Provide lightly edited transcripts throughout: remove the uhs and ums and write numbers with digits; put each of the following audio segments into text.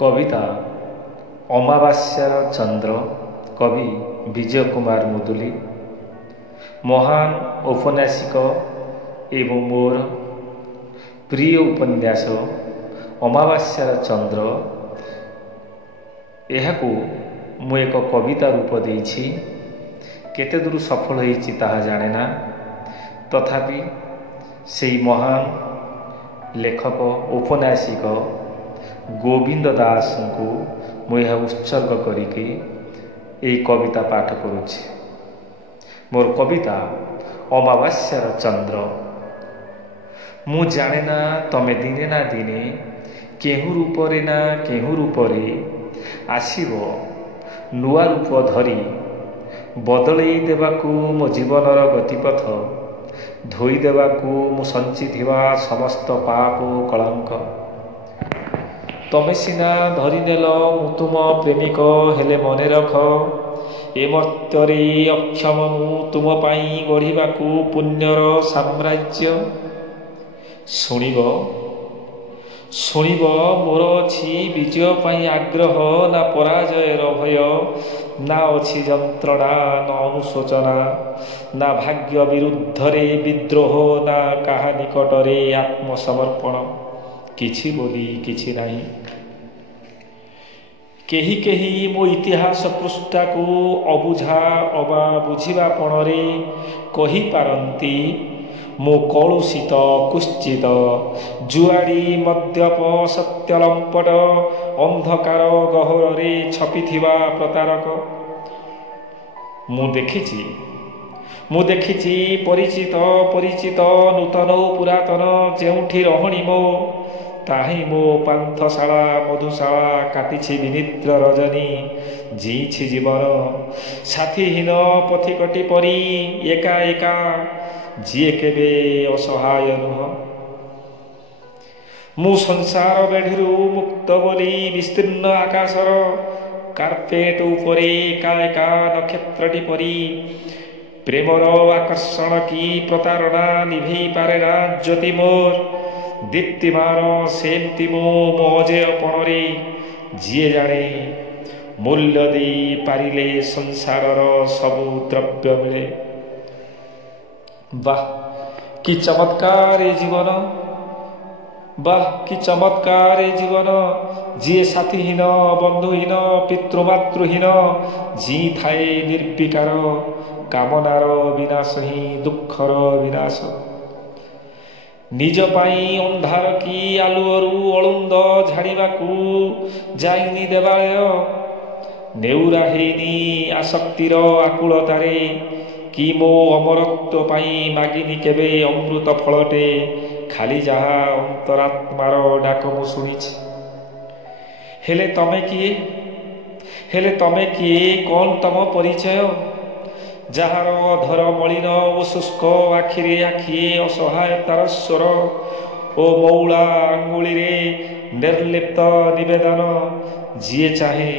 कविता अमावास्यार चंद्र कवि विजय कुमार मुदुली। महान औपन्यासिक एवं मोर प्रिय उपन्यास अमावास्यार चंद्र यह मु एक कविता रूप देछि। केते दूर सफल होइछि ताहा जाने ना, तथापि सेई महान लेखक औपन्यासिक गोविंद दास को मुझे उत्सर्ग करिकी यही कविता पाठ करुछि। मोर कविता अमावास्यार चंद्र। मु जाने ना तमे दिने ना दिने केहू रूपरे ना केहू रूपरे आसीबो नुआ रूप धरी बदलई देवाकू मो जीवनर गतिपथ धोई देवाकू मु संचिथिवा समस्त पाप कलंक। तमे सिना धरिनेल मु तुम प्रेमिक हेले मने रख ए मर्त्यरे अक्षम मु तुम पाई गढ़िबाकू पुण्यर साम्राज्य। शुणिब मोर अछि विजय पाई आग्रह ना पराजयर भय, ना अछि जंत्रणा न अनुशोचना, ना भाग्य विरुद्धरे विद्रोह, ना काहा निकटरे आत्मसमर्पण। किछि बोली किछि नाही। केही केही मो इतिहास पृष्ठा को अबुझा अबा बुझिबापणरे कहि पारंती मो कलुषित कुश्चित जुआड़ी मद्यप सत्यलंपट अंधकार गहरे छपिथिबा प्रतारक। मु देखिछि परिचित परिचित नूतन पुरातन जेउठी रहणी मो ताही मो पांथशाला मधुशाला काटिछि विनिद्र रजनी। जीछि जीवन साथीहीन पथिकटी परी एका एका जीए केबे असहाय नुह। मु संसार बेढ़िरू मुक्त बोली विस्तीर्ण आकाशर कार्पेट उपरे एका एका नक्षत्रटी परी प्रेमर आकर्षण की प्रतारणा निभेई पारे ना ज्योति मोर दीप्तिमान सेमती मो अजेयपणरे जीए जाने मूल्य दे पारिले संसारर सबु द्रव्य मिले। वाह कि चमत्कार ए जीवन, वाह कि चमत्कार ए जीवन। जी साथीहीन बंधुहीन पितृमातृहीन जी थाए निर्विकार कामनार विनाश ही दुखर विनाश। निज पाई अंधार की आलुअरु अळुंद झाड़िबाकू जाइनी देवालय नेउरा हेनी आसक्तिर आकुलतारे कि मो अमरत्व पाई मागिनी केबे अमृत फलटे खाली जहा अंतरात्मार डाक मु शुणिछि। हेले तमे किए कौन तम परिचय जार धर मलिन ओ शुष्क आखिरे आखिए असहायतार स्वर ओ मौला आंगुली रे निर्लिप्त निवेदन। जीए चाहे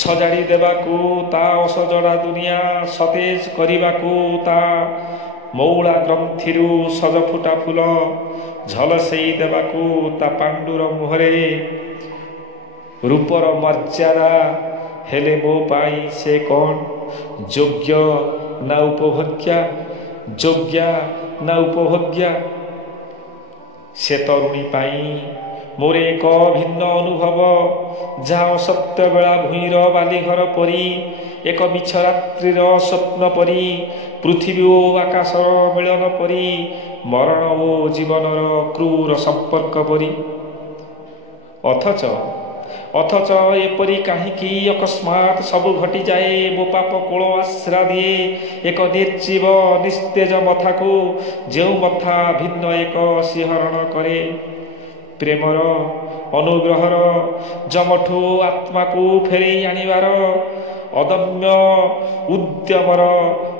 सजाड़ी देवाकू ता असजड़ा दुनिया सतेज करिबाकू ता मौला ग्रंथिरू सज फुटा फूल झलसेई देवाकू ता पांडुर मुहरे रूपर मर्यादा। हेले मो पाई से कौन योग्य ना उपभोग्या, योग्या ना उपभोग्या। से तरुणी पाई मोर एक भिन्न अनुभव जहाँ असत्य बेला भूईर बालीघर परी एक मिछ रात्रिर स्वप्न परी पृथ्वी ओ आकाशर मिलन परी मरण ओ जीवनर क्रूर संपर्क परी। अथच एपरी काहींकी अकस्मात सबु घटी जाए मो पाप कोल आश्रा दिए एक निर्जीव निस्तेज मथा को जो मथा भिन्न एक सिहरण करे प्रेमर अनुग्रहर जमठू आत्मा को फेरे आनिबार अदम्य उद्यमर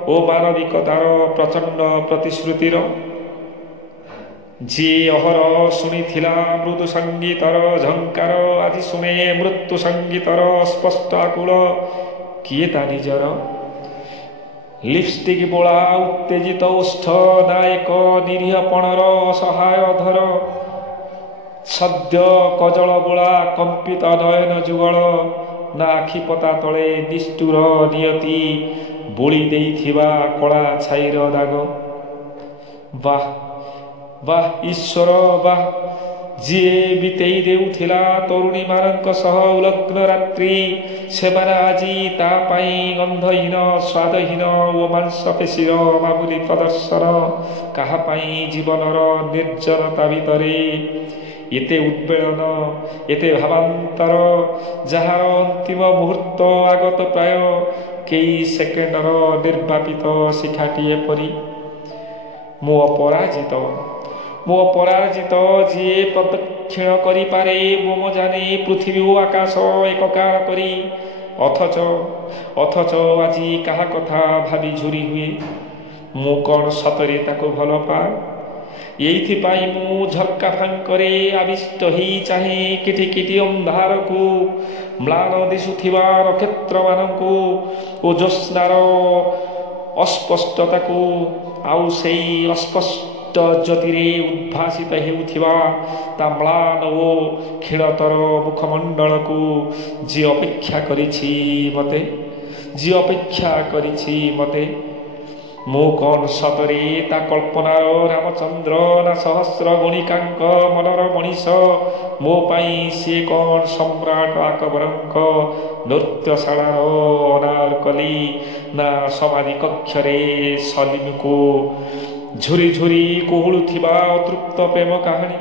ओ मानविकतार प्रचंड प्रतिश्रुतिर। जी अहर शुणिथिला मृदु संगीतर झंकार आदि शुणे मृत्यु संगीतर स्पष्ट आकुल किए ता निजर। लिपस्टिक बोला उत्तेजित ओष्ठ नायक निरीहपणर असहाय धर ସଦ୍ୟ କଜଳ ବୋଳା କମ୍ପିତ ନୟନ ଯୁଗଳ ନା ଆଖିପତା ତଳେ ନିଷ୍ଠୁର ନିୟତି ବୋଳି ଦେଇଥିବା କଳା ଛାଇର ଦାଗ। ବାଃ ବାଃ ଈଶ୍ୱର ବାଃ, ଯିଏ ବିତେଇ ଦେଉଥିଲା ତରୁଣୀମାନଙ୍କ ସହ ଉଲଗ୍ନ ରାତ୍ରି, ସେମାନେ ଆଜି ତା ପାଇଁ ଗନ୍ଧହୀନ ସ୍ୱାଦହୀନ ଓ ମାଂସପେଶୀର ମାମୁଲି ପ୍ରଦର୍ଶନ। କାହା ପାଇଁ ଜୀବନର ନିର୍ଜନତା ଭିତରେ ଏତେ ଉଦ୍ବେଳନ, ଏତେ ଭାବାନ୍ତର, ଯାହାର ଅନ୍ତିମ ମୁହୂର୍ତ୍ତ ଆଗତ ପ୍ରାୟ କେଇ ସେକେଣ୍ଡର ନିର୍ବାପିତ ଶିଖାଟିଏ ପରି। ମୁଁ ଅପରାଜିତ, ମୁଁ ଅପରାଜିତ, ଯିଏ ପ୍ରଦକ୍ଷିଣ କରିପାରେ ବୋମ ଜାନେ ପୃଥିବୀ ଓ ଆକାଶ ଏକକାର କରି। ଅଥଚ ଆଜି କାହା କଥା ଭାବି ଝୁରି ହୁଏ। ମୁଁ କ'ଣ ସତରେ ତାକୁ ଭଲ ପାଏ? ଏଇଥିପାଇଁ ମୁଁ ଝର୍କା ଫାଙ୍କରେ ଆବିଷ୍ଟ ହେଇ ଚାହେଁ କିଟି କିଟି ଅନ୍ଧାରକୁ, ମ୍ଳାନ ଦିଶୁଥିବା ନକ୍ଷତ୍ରମାନଙ୍କୁ ଓ ଜ୍ୟୋତ୍ସ୍ନାର ଅସ୍ପଷ୍ଟତାକୁ, ଆଉ ସେଇ ଅସ୍ପଷ୍ଟ ଜ୍ୟୋତିରେ ଉଦ୍ଭାସିତ ହେଉଥିବା ତା ମ୍ଳାନ ଓ କ୍ଷୀଣତର ମୁଖମଣ୍ଡଳକୁ। ଯିଏ ଅପେକ୍ଷା କରିଛି ମତେ, ଯିଏ ଅପେକ୍ଷା କରିଛି ମତେ। ମୁଁ କ'ଣ ସତରେ ତା କଳ୍ପନାର ରାମଚନ୍ଦ୍ର, ନା ସହସ୍ର ଗଣିକାଙ୍କ ମନର ମଣିଷ? ମୋ ପାଇଁ ସିଏ କ'ଣ ସମ୍ରାଟ ଆକବରଙ୍କ ନୃତ୍ୟଶାଳାର ଅନାରକଲି, ନା ସମାଧି କକ୍ଷରେ ସଲିମକୁ ଝୁରି ଝୁରି କୁହୁଳୁଥିବା ଅତୃପ୍ତ ପ୍ରେମ କାହାଣୀ?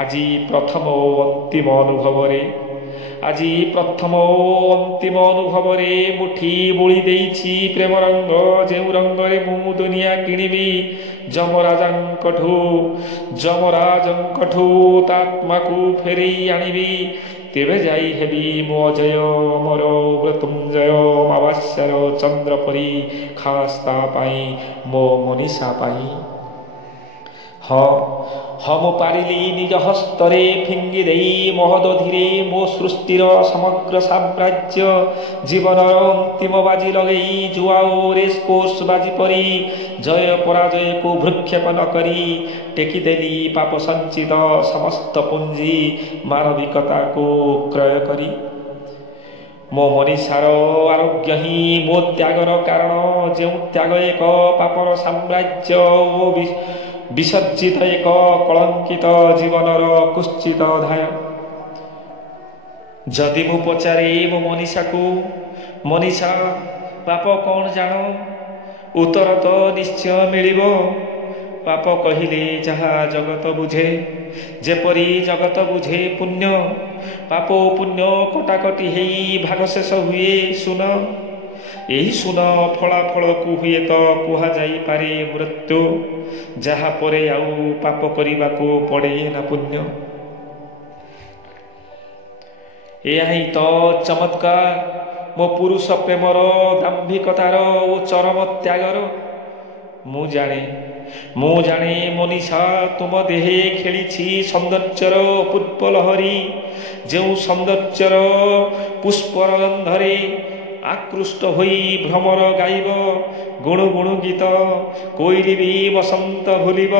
ଆଜି ପ୍ରଥମ ଓ ଅନ୍ତିମ ଅନୁଭବରେ, ଆଜି ପ୍ରଥମ ଓ ଅନ୍ତିମ ଅନୁଭବରେ ମୁଠି ବୋଳି ଦେଇଛି ପ୍ରେମ ରଙ୍ଗ, ଯେଉଁ ରଙ୍ଗରେ ମୁଁ ଦୁନିଆ କିଣିବି ଯମରାଜଙ୍କଠୁ ତା ଆତ୍ମାକୁ ଫେରେଇ ଆଣିବି। ତେବେ ଯାଇ ହେବି ମୁଁ ଅଜୟ ଅମର ମୃତ୍ୟୁଞ୍ଜୟ ଅମାବାସ୍ୟାର ଚନ୍ଦ୍ର ପରି, ଖାସ୍ ତା ପାଇଁ, ମୋ ମନୀଷା ପାଇଁ। ହଁ ମୁଁ ପାରିଲି ନିଜ ହସ୍ତରେ ଫିଙ୍ଗି ଦେଇ ମହୋଦଧିରେ ମୋ ସୃଷ୍ଟିର ସମଗ୍ର ସାମ୍ରାଜ୍ୟ। ଜୀବନର ଅନ୍ତିମ ବାଜି ଲଗେଇ ଜୁଆ ଓ ରେସକୋର୍ସ ବାଜି ପରି ଜୟ ପରାଜୟକୁ ଭ୍ରୂକ୍ଷେପ ନ କରି ଟେକିଦେଲି ପାପ ସଞ୍ଚିତ ସମସ୍ତ ପୁଞ୍ଜି, ମାନବିକତାକୁ କ୍ରୟ କରି। ମୋ ମନୀଷାର ଆରୋଗ୍ୟ ହିଁ ମୋ ତ୍ୟାଗର କାରଣ, ଯେଉଁ ତ୍ୟାଗ ଏକ ପାପର ସାମ୍ରାଜ୍ୟ ଓ ବିସର୍ଜିତ ଏକ କଳଙ୍କିତ ଜୀବନର କୁଶ୍ଚିତ ଅଧ୍ୟାୟ। ଯଦି ମୁଁ ପଚାରେ ମୋ ମନୀଷାକୁ, ମନୀଷା ପାପ କ'ଣ ଜାଣ? ଉତ୍ତର ତ ନିଶ୍ଚୟ ମିଳିବ। ପାପ କହିଲେ ଯାହା ଜଗତ ବୁଝେ, ଯେପରି ଜଗତ ବୁଝେ ପୁଣ୍ୟ। ପାପ ଓ ପୁଣ୍ୟ କଟାକଟି ହେଇ ଭାଗ ଶେଷ ହୁଏ ଶୂନ। ଏହି ଶୂନ ଫଳାଫଳକୁ ହୁଏତ କୁହାଯାଇପାରେ ମୃତ୍ୟୁ, ଯାହା ପରେ ଆଉ ପାପ କରିବାକୁ ପଡ଼େ ନା ପୁଣ୍ୟ। ଏହା ହିଁ ତ ଚମତ୍କାର ମୋ ପୁରୁଷ ପ୍ରେମର, ଦାମ୍ଭିକତାର ଓ ଚରମ ତ୍ୟାଗର। ମୁଁ ଜାଣେ ମନୀଷା, ତୁମ ଦେହେ ଖେଳିଛି ସୌନ୍ଦର୍ଯ୍ୟର ଅପୂର୍ବ ଲହରୀ। ଯେଉଁ ସୌନ୍ଦର୍ଯ୍ୟର ପୁଷ୍ପର ଗନ୍ଧରେ ଆକୃଷ୍ଟ ହୋଇ ଭ୍ରମର ଗାଇବ ଗୁଣୁ ଗୁଣୁ ଗୀତ, କୋଇଲି ବି ବସନ୍ତ ଭୁଲିବ,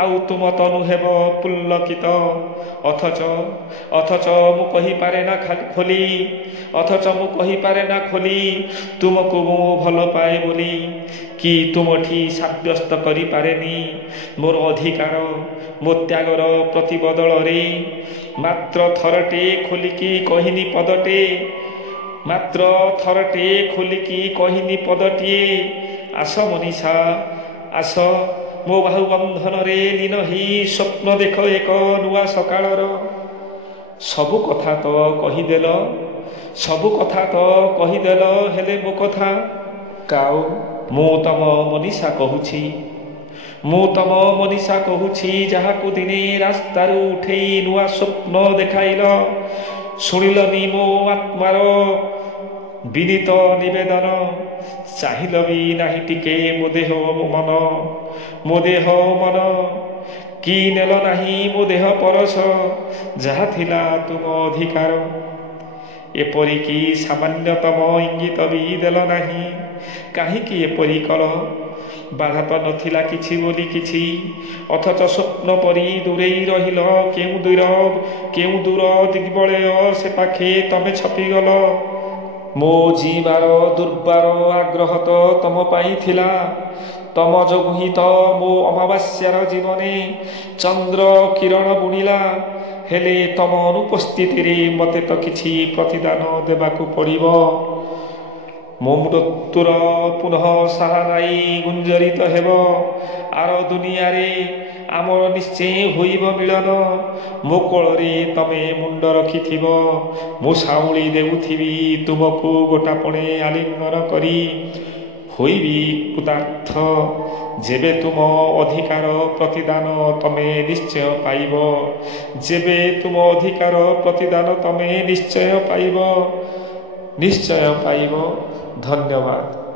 ଆଉ ତୁମ ତନୁ ହେବ ପୁଲକିତ। ଅଥଚ ମୁଁ କହିପାରେ ନା ଖୋଲି, ଅଥଚ ମୁଁ କହିପାରେ ନା ଖୋଲି, ତୁମକୁ ମୁଁ ଭଲ ପାଏ ବୋଲି। କି ତୁମଠି ସାବ୍ୟସ୍ତ କରିପାରେନି ମୋର ଅଧିକାର, ମୋ ତ୍ୟାଗର ପ୍ରତିବଦଳରେ। ମାତ୍ର ଥରଟେ ଖୋଲିକି କହିନି ପଦଟେ, ମାତ୍ର ଥରଟେ ଖୋଲିକି କହିନି ପଦଟିଏ। ଆସ ମନୀଷା ଆସ, ମୋ ବାହୁ ବନ୍ଧନରେ ଲୀନ ହେଇ ସ୍ୱପ୍ନ ଦେଖ ଏକ ନୂଆ ସକାଳର। ସବୁ କଥା ତ କହିଦେଲ, ସବୁ କଥା ତ କହିଦେଲ, ହେଲେ ମୋ କଥା କାଉ? ମୁଁ ତମ ମନୀଷା କହୁଛି, ମୁଁ ତମ ମନୀଷା କହୁଛି, ଯାହାକୁ ଦିନେ ରାସ୍ତାରୁ ଉଠେଇ ନୂଆ ସ୍ୱପ୍ନ ଦେଖାଇଲ। ଶୁଣିଲନି ମୋ ଆତ୍ମାର ବିନୀତ ନିବେଦନ, ଚାହିଁଲ ବି ନାହିଁ ଟିକେ ମୋ ଦେହ ମନ, କି ନେଲ ନାହିଁ ମୋ ଦେହ ପରଶ, ଯାହା ଥିଲା ତୁମ ଅଧିକାର। ଏପରିକି ସାମାନ୍ୟତମ ଇଙ୍ଗିତ ବି ଦେଲ ନାହିଁ। କାହିଁକି ଏପରି କଲ? ବାଧା ତ ନଥିଲା କିଛି ବୋଲି କିଛି, ଅଥଚ ସ୍ୱପ୍ନ ପରି ଦୂରେଇ ରହିଲ। କେଉଁ ଦୂର ଦିଗ୍ବଳୟ ସେ ପାଖେ ତମେ ଛପିଗଲ। ମୋ ଜୀବାର ଦୁର୍ବାର ଆଗ୍ରହ ତ ତମ ପାଇଁ ଥିଲା। ତମ ଯୋଗୁଁ ହିଁ ତ ମୋ ଅମାବାସ୍ୟାର ଜୀବନେ ଚନ୍ଦ୍ର କିରଣ ବୁଣିଲା। ହେଲେ ତମ ଅନୁପସ୍ଥିତିରେ ମୋତେ ତ କିଛି ପ୍ରତିଦାନ ଦେବାକୁ ପଡ଼ିବ। ମୋ ମୃତ୍ୟୁର ପୁନଃ ସାହାନାଇ ଗୁଞ୍ଜରିତ ହେବ। ଆର ଦୁନିଆରେ ଆମର ନିଶ୍ଚୟ ହୋଇବ ମିଳନ। ମୋ କୋଳରେ ତମେ ମୁଣ୍ଡ ରଖିଥିବ, ମୁଁ ସାଉଁଳି ଦେଉଥିବି ତୁମକୁ ଗୋଟାପଣେ ଆଲିଙ୍ଗନ କରି। ହୋଇବି କୃତାର୍ଥ ଯେବେ ତୁମ ଅଧିକାର ପ୍ରତିଦାନ ତମେ ନିଶ୍ଚୟ ପାଇବ। ଯେବେ ତୁମ ଅଧିକାର ପ୍ରତିଦାନ ତମେ ନିଶ୍ଚୟ ପାଇବ। ଧନ୍ୟବାଦ।